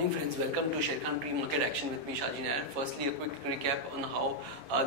morning friends, welcome to Sharekhan pre-market action with me Shaji Nair. Firstly, a quick recap on how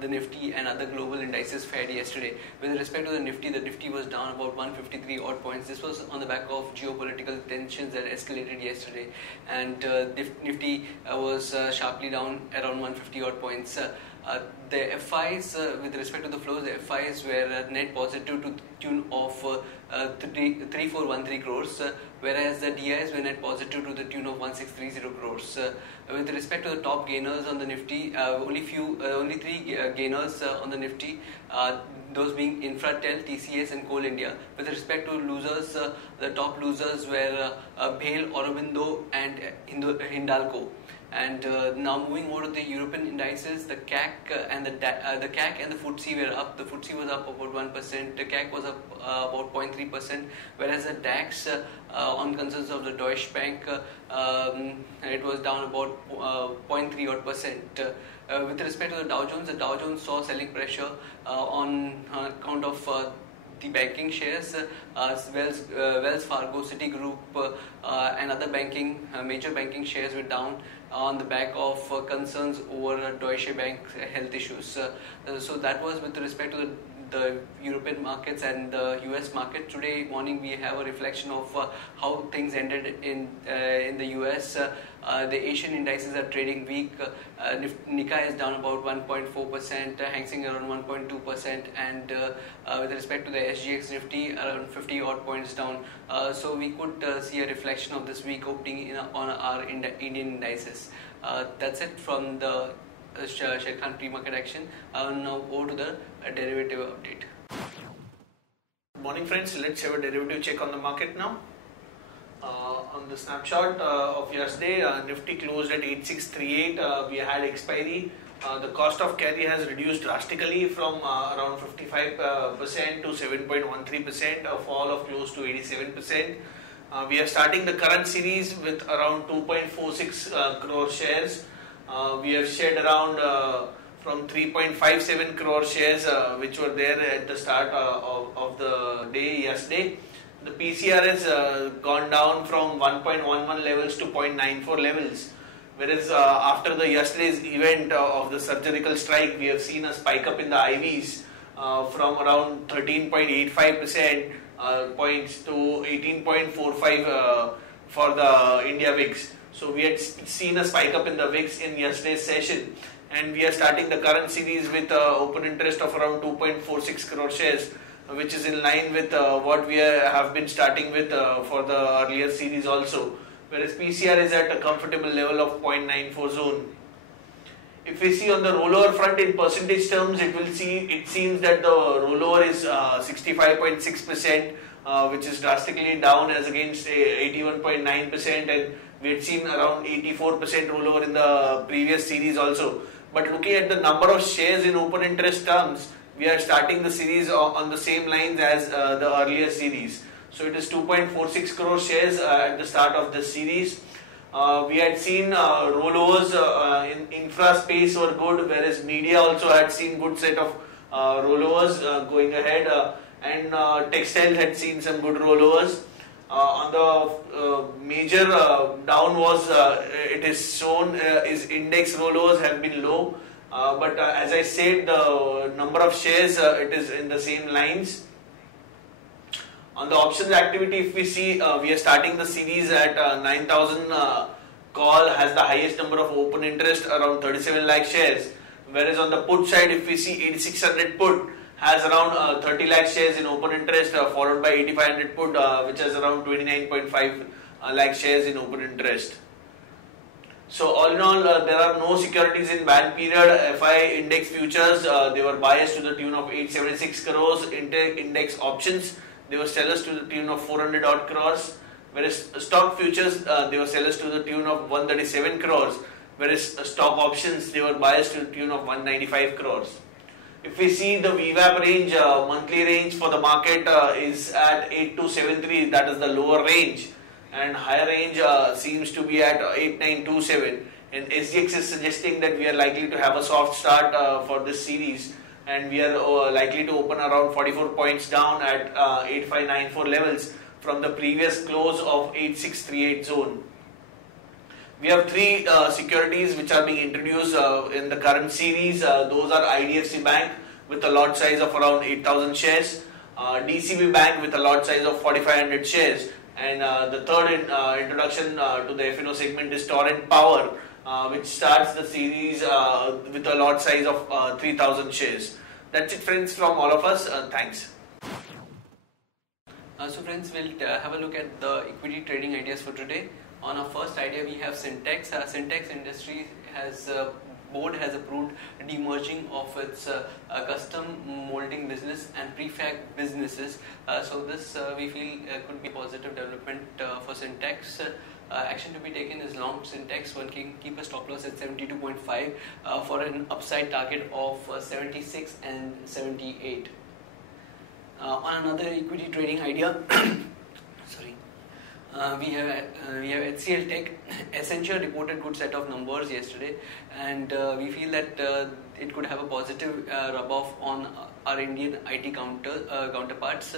the Nifty and other global indices fared yesterday. With respect to the Nifty was down about 153 odd points. This was on the back of geopolitical tensions that escalated yesterday, and Nifty was sharply down around 150 odd points. The FIs, with respect to the flows, the FIs were net positive to the tune of 3413 crores, whereas the DIs were net positive to the tune of 1630 crores. With respect to the top gainers on the Nifty, only three gainers on the Nifty, those being Infratel, TCS and Coal India. With respect to losers, the top losers were BHEL, Aurobindo and Hindalco. And now moving over to the European indices, the CAC and the CAC and the FTSE were up. The FTSE was up about 1%. The CAC was up about 0.3%, whereas the DAX, on concerns of the Deutsche Bank, it was down about 0.3 odd percent. With respect to the Dow Jones saw selling pressure on account of the banking shares. Wells Fargo, Citigroup and other major banking shares were down on the back of concerns over Deutsche Bank health issues. So that was with respect to the European markets and the US market. Today morning we have a reflection of how things ended in the US. The Asian indices are trading weak. Nikkei is down about 1.4%, Hang Seng around 1.2%, and with respect to the SGX Nifty around 50 odd points down. So we could see a reflection of this weak opening on our Indian indices. That's it from the Sharekhan pre-market action. Now over to the derivative update. Good morning friends, let's have a derivative check on the market now. On the snapshot of yesterday, Nifty closed at 8638. We had expiry. The cost of carry has reduced drastically from around 55% to 7.13%, a fall of close to 87%. We are starting the current series with around 2.46 crore shares. We have shed around from 3.57 crore shares which were there at the start of the day yesterday. The PCR has gone down from 1.11 levels to 0.94 levels, whereas after the yesterday's event of the surgical strike, we have seen a spike up in the IVs from around 13.85% points to 18.45 for the India VIX. So we had seen a spike up in the VIX in yesterday's session, and we are starting the current series with open interest of around 2.46 crore shares, which is in line with what we have been starting with for the earlier series also, whereas PCR is at a comfortable level of 0.94 zone. If we see on the rollover front in percentage terms, it seems that the rollover is 65.6%, which is drastically down as against 81.9%, and we had seen around 84% rollover in the previous series also. But looking at the number of shares in open interest terms, we are starting the series on the same lines as the earlier series. So it is 2.46 crore shares at the start of this series. We had seen rollovers in infra space were good, whereas media also had seen good set of rollovers going ahead, and textiles had seen some good rollovers. On the major down was it is shown is index rollovers have been low. But as I said, the number of shares, it is in the same lines. On the options activity, if we see, we are starting the series at 9,000 call has the highest number of open interest, around 37 lakh shares. Whereas on the put side, if we see 8600 put has around 30 lakh shares in open interest, followed by 8500 put, which has around 29.5 lakh shares in open interest. So all in all, there are no securities in ban period. FI index futures, they were biased to the tune of 876 crores. Index options, they were sellers to the tune of 400 odd crores. Whereas stock futures, they were sellers to the tune of 137 crores. Whereas stock options, they were biased to the tune of 195 crores. If we see the VWAP range, monthly range for the market is at 8273, that is the lower range. And higher range seems to be at 8927, and SGX is suggesting that we are likely to have a soft start for this series, and we are likely to open around 44 points down at 8594 levels from the previous close of 8638 zone. We have three securities which are being introduced in the current series. Those are IDFC Bank with a lot size of around 8,000 shares, DCB Bank with a lot size of 4,500 shares, and the third introduction to the F&O segment is Torrent Power, which starts the series with a lot size of 3,000 shares. That's it, friends, from all of us. Thanks. So friends, we'll have a look at the equity trading ideas for today. On our first idea, we have Syntex. Syntex Industries board has approved demerging of its custom molding business and prefab businesses. So this we feel could be a positive development for Syntex. Action to be taken is long Syntex. One can keep a stop loss at 72.5 for an upside target of 76 and 78. On another equity trading idea, sorry, we have HCL Tech. Essentia reported good set of numbers yesterday, and we feel that it could have a positive rub-off on our Indian IT counterparts.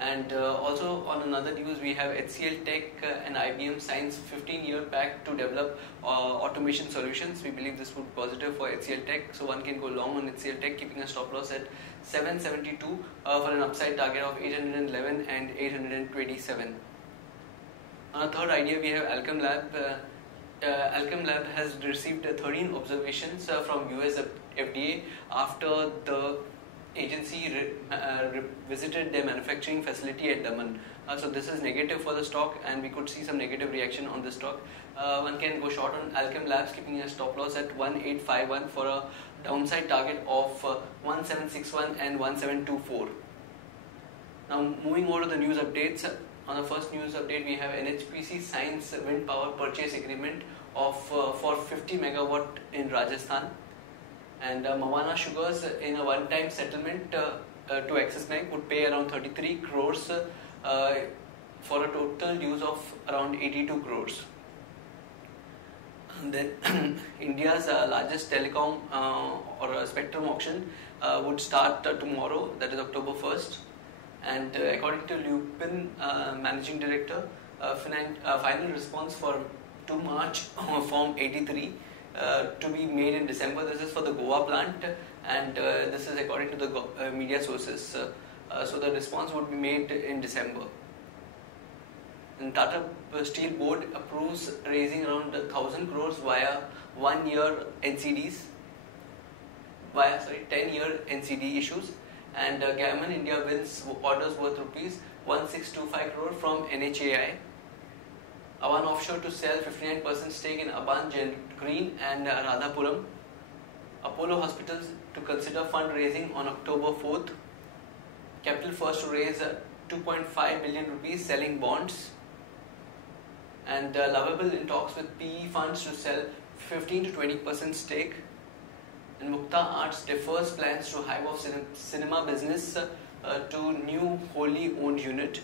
And also on another news, we have HCL Tech and IBM signs 15-year pact to develop automation solutions. We believe this would be positive for HCL Tech, so one can go long on HCL Tech, keeping a stop loss at 772 for an upside target of 811 and 827. On a third idea, we have Alchem Lab. Alchem Lab has received 13 observations from US FDA after the agency visited their manufacturing facility at Daman. So this is negative for the stock, and we could see some negative reaction on the stock. One can go short on Alchem Labs, keeping a stop loss at 1851 for a downside target of 1761 and 1724. Now moving over to the news updates. On the first news update, we have NHPC signs wind power purchase agreement of for 50 megawatt in Rajasthan, and Mawana Sugars in a one-time settlement to Axis Bank would pay around 33 crores for a total use of around 82 crores. And then India's largest telecom or spectrum auction would start tomorrow, that is October 1st. And according to Lupin, Managing Director, final response for 2 March Form 83 to be made in December. This is for the Goa plant, and this is according to the media sources. So the response would be made in December. And Tata Steel Board approves raising around 1,000 crores via 1-year NCDs, 10-year NCD issues. And Gammon India wins orders worth rupees 1625 crore from NHAI. Avan Offshore to sell 59% stake in Aban Green and Radhapuram. Apollo Hospitals to consider fundraising on October 4th. Capital First to raise 2.5 billion rupees selling bonds. And Lovable in talks with PE funds to sell 15 to 20% stake. And Mukta Arts defers plans to hive off cinema business to new wholly owned unit.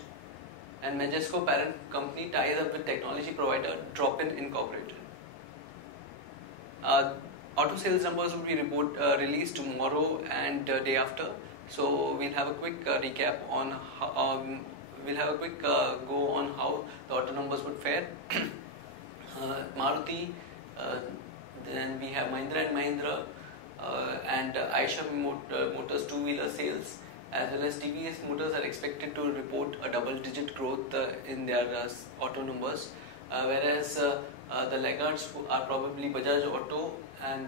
And Majesco parent company ties up with technology provider Drop-In Incorporated. Auto sales numbers will be released tomorrow and day after. So we'll have a quick recap on how, go on how the auto numbers would fare. Maruti, then we have Mahindra and Mahindra. And Aisha Motors two-wheeler sales, as well as TVS Motors are expected to report a double-digit growth in their auto numbers, whereas the laggards are probably Bajaj Auto and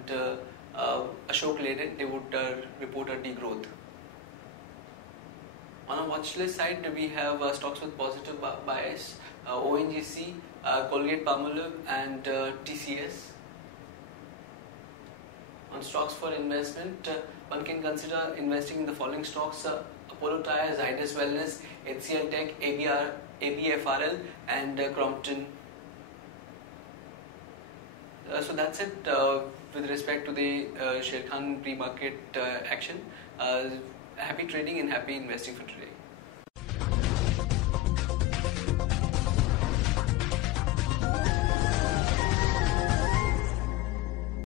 Ashok Leyland, they would report a degrowth. On a watch list side, we have stocks with positive bias, ONGC, Colgate-Palmolive and TCS. On stocks for investment, one can consider investing in the following stocks: Apollo Tyres, Zydus Wellness, HCL Tech, ABFRL and Crompton. So that's it with respect to the Sharekhan pre-market action. Happy trading and happy investing for today.